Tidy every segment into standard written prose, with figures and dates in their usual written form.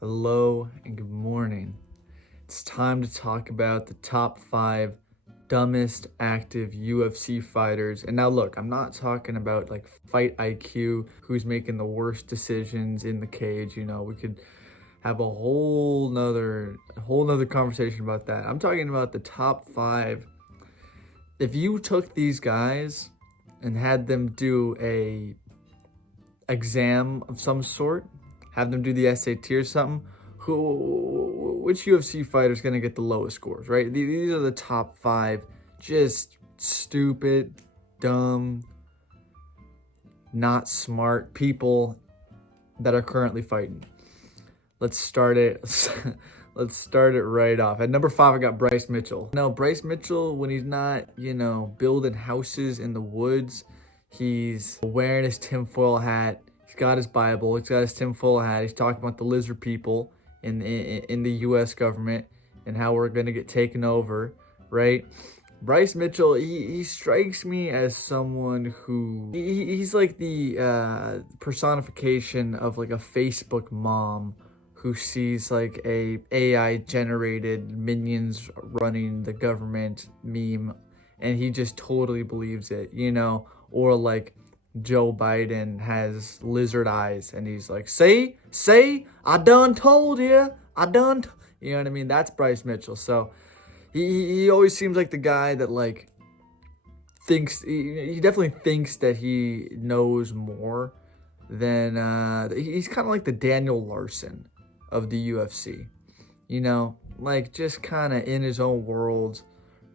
Hello and good morning. It's time to talk about the top 5 dumbest active UFC fighters. And now look, I'm not talking about like fight IQ, who's making the worst decisions in the cage. We could have a whole nother conversation about that. I'm talking about the top 5. If you took these guys and had them do a exam of some sort, have them do the SAT or something, which UFC fighter is going to get the lowest scores, right? These are the top 5 just stupid, dumb, not smart people that are currently fighting. Let's start it. Let's start it right off. At number 5, I got Bryce Mitchell. Now, Bryce Mitchell, when he's not, building houses in the woods, he's wearing his tinfoil hat. He's got his Bible. He's got his tinfoil hat. He's talking about the lizard people in the U.S. government and how we're going to get taken over, right? Bryce Mitchell, he strikes me as someone who, he's like the personification of like a Facebook mom who sees like a AI generated minions running the government meme and he just totally believes it, or like Joe Biden has lizard eyes and he's like, say, I done told you, you know what I mean? That's Bryce Mitchell. So he always seems like the guy that like thinks, he definitely thinks that he knows more than, he's kind of like the Daniel Larson of the UFC, like just kind of in his own world,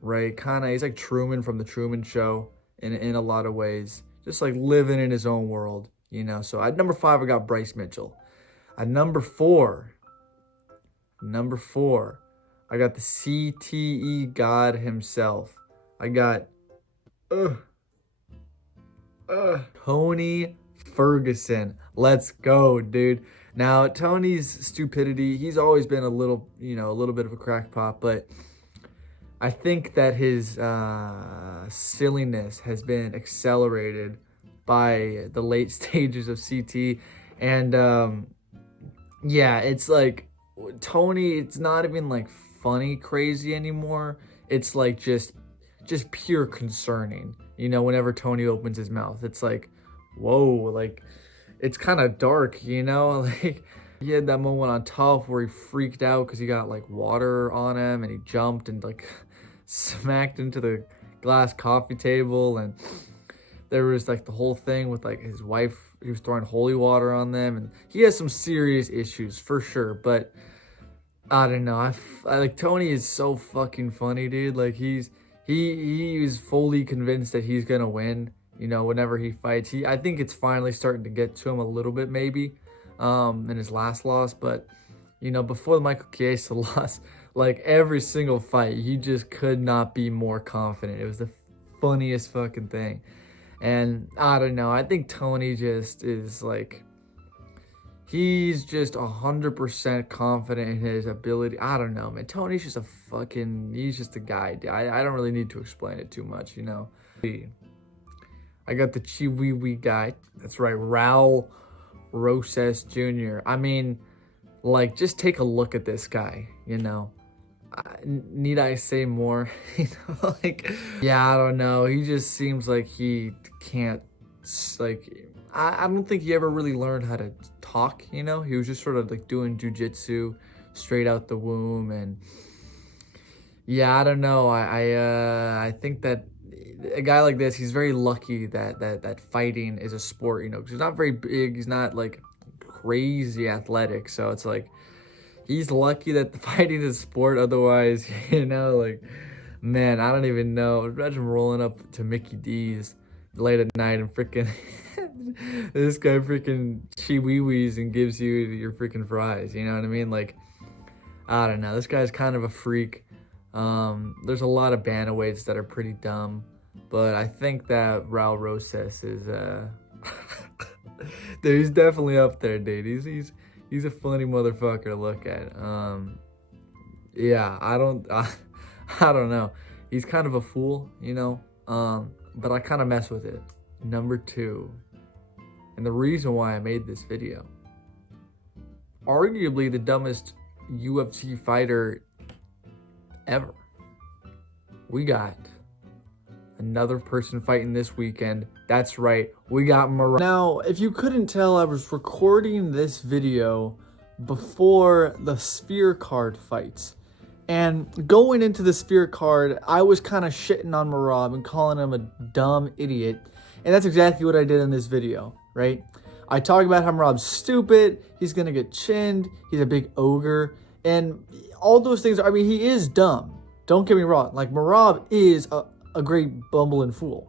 right? He's like Truman from the Truman Show in a lot of ways, just like living in his own world, So at number 5, I got Bryce Mitchell. At number 4, I got the CTE God himself. I got Tony Ferguson. Let's go, dude. Now, Tony's stupidity, he's always been a little bit of a crackpot, but I think that his silliness has been accelerated by the late stages of CT. And it's like Tony, it's not even like funny crazy anymore. It's like just pure concerning. Whenever Tony opens his mouth, it's like, whoa, like it's kind of dark, like he had that moment on Tough where he freaked out because he got like water on him and he jumped and like smacked into the glass coffee table, and there was like the whole thing with like his wife, he was throwing holy water on them, and he has some serious issues for sure. But I don't know, I like Tony is so fucking funny, dude. Like he is fully convinced that he's gonna win, whenever he fights. I think it's finally starting to get to him a little bit, maybe, in his last loss. But, before the Michael Chiesa loss, like every single fight, he just could not be more confident. It was the funniest fucking thing. And I don't know, I think Tony just is like, he's just 100% confident in his ability. I don't know, man. Tony's just he's just a guy. I don't really need to explain it too much, I got the Chihuahua guy. That's right, Raul Rosas Jr. I mean, like, just take a look at this guy, Need I say more? I don't know. He just seems like he can't, like, I don't think he ever really learned how to talk, He was just sort of like doing jujitsu straight out the womb. And I don't know. I think that a guy like this, he's very lucky that fighting is a sport, because he's not very big. He's not like crazy athletic. So it's like, he's lucky that the fighting is a sport. Otherwise, like, man, I don't even know. Imagine rolling up to Mickey D's late at night and freaking this guy freaking chihuahuas and gives you your freaking fries. You know what I mean? Like, I don't know. This guy's kind of a freak. There's a lot of bantamweights that are pretty dumb, but I think that Raul Rosas is dude, he's definitely up there, dude. He's a funny motherfucker to look at. I don't know. He's kind of a fool, but I kind of mess with it. Number 2, and the reason why I made this video, arguably the dumbest UFC fighter ever. We got another person fighting this weekend. That's right, we got Merab. Now, if you couldn't tell, I was recording this video before the Sphere card fights. And going into the Sphere card, I was kind of shitting on Merab and calling him a dumb idiot. And that's exactly what I did in this video, right? I talk about how Merab's stupid, he's going to get chinned, he's a big ogre, and all those things. I mean, he is dumb. Don't get me wrong. Like, Merab is a great bumbling fool.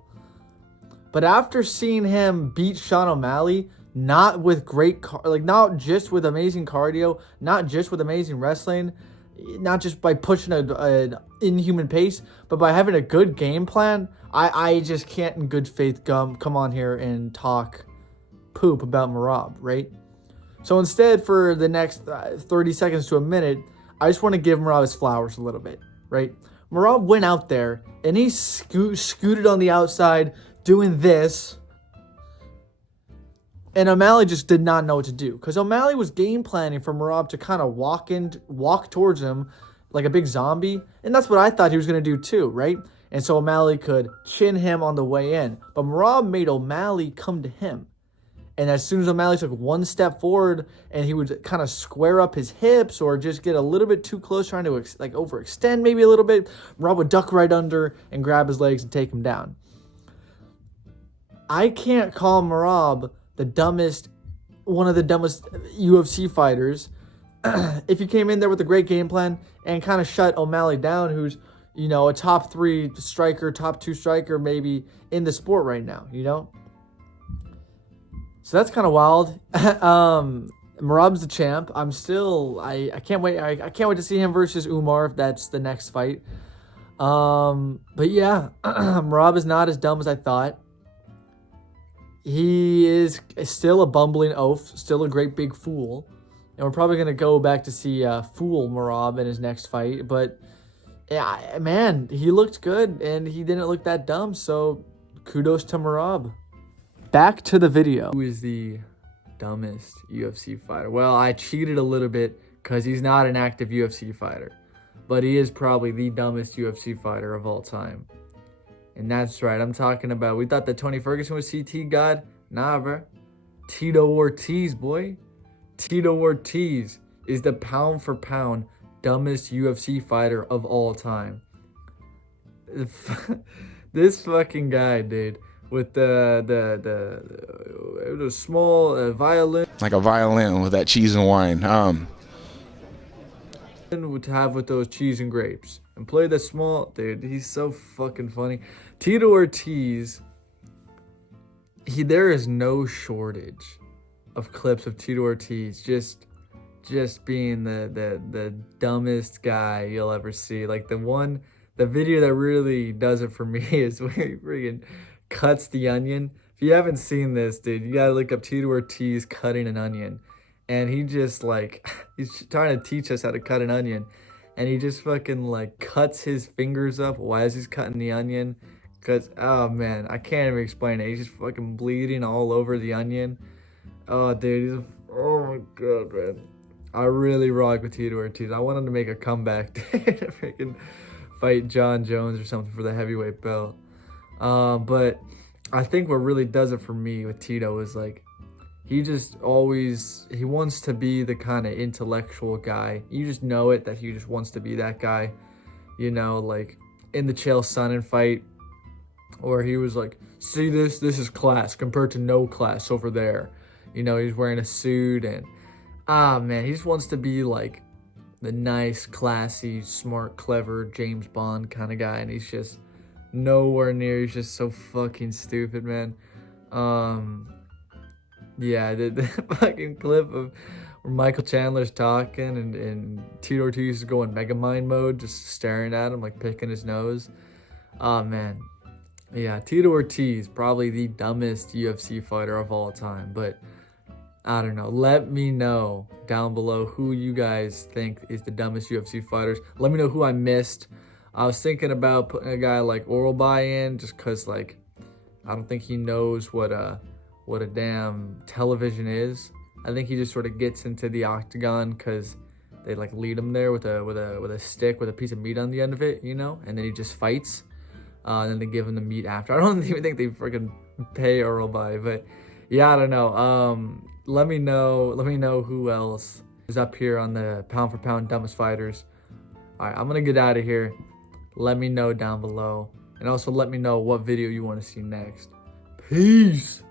But after seeing him beat Sean O'Malley, not with not just with amazing cardio, not just with amazing wrestling, not just by pushing an inhuman pace, but by having a good game plan, I just can't in good faith come on here and talk poop about Merab, right? So instead, for the next 30 seconds to a minute, I just want to give Merab his flowers a little bit, right? Merab went out there and he scooted on the outside doing this, and O'Malley just did not know what to do, because O'Malley was game planning for Merab to kind of walk towards him like a big zombie, and that's what I thought he was going to do too, right? And so O'Malley could chin him on the way in, but Merab made O'Malley come to him. And as soon as O'Malley took one step forward and he would kind of square up his hips or just get a little bit too close, trying to like overextend maybe a little bit, Merab would duck right under and grab his legs and take him down. I can't call Merab one of the dumbest UFC fighters if you came in there with a great game plan and kind of shut O'Malley down, who's, you know, a top 3 striker, top 2 striker maybe in the sport right now, you know? So that's kind of wild. Merab's the champ. I can't wait. I can't wait to see him versus Umar if that's the next fight. But yeah, Merab is not as dumb as I thought. He is still a bumbling oaf, still a great big fool. And we're probably going to go back to see Fool Merab in his next fight. But yeah, man, he looked good and he didn't look that dumb. So kudos to Merab. Back to the video. Who is the dumbest UFC fighter? Well, I cheated a little bit because he's not an active UFC fighter. But he is probably the dumbest UFC fighter of all time. And that's right, I'm talking about, we thought that Tony Ferguson was CT God. Nah, bro. Tito Ortiz, boy. Tito Ortiz is the pound for pound dumbest UFC fighter of all time. This fucking guy, dude, with the small violin. Like a violin with that cheese and wine. Would have with those cheese and grapes and play the small, dude, he's so fucking funny. Tito Ortiz, there is no shortage of clips of Tito Ortiz just being the dumbest guy you'll ever see. Like the video that really does it for me is where he freaking cuts the onion. If you haven't seen this, dude, you gotta look up Tito Ortiz cutting an onion. And he just he's trying to teach us how to cut an onion. And he just fucking cuts his fingers up while he's cutting the onion. Because, oh man, I can't even explain it. He's just fucking bleeding all over the onion. Oh, dude, oh my god, man. I really rock with Tito Ortiz. I want him to make a comeback, dude, to freaking fight John Jones or something for the heavyweight belt. But I think what really does it for me with Tito is he just he wants to be the kind of intellectual guy. You just know it, that he just wants to be that guy. You know, like in the Chael Sonnen fight, or he was like, see this is class compared to no class over there. You know, he's wearing a suit and, man, he just wants to be like the nice, classy, smart, clever James Bond kind of guy. And he's just nowhere near, he's just so fucking stupid, man. Yeah, the fucking clip of where Michael Chandler's talking and Tito Ortiz is going Megamind mode, just staring at him, picking his nose. Oh, man. Yeah, Tito Ortiz, probably the dumbest UFC fighter of all time. But, I don't know. Let me know down below who you guys think is the dumbest UFC fighters. Let me know who I missed. I was thinking about putting a guy like Oralby in, just because, I don't think he knows what a damn television is. I think he just sort of gets into the octagon because they like lead him there with a stick with a piece of meat on the end of it, you know, and then he just fights. And then they give him the meat after. I don't even think they freaking pay Uralbai, but yeah, I don't know. Let me know who else is up here on the pound for pound dumbest fighters. All right, I'm gonna get out of here. Let me know down below, and also let me know what video you want to see next. Peace.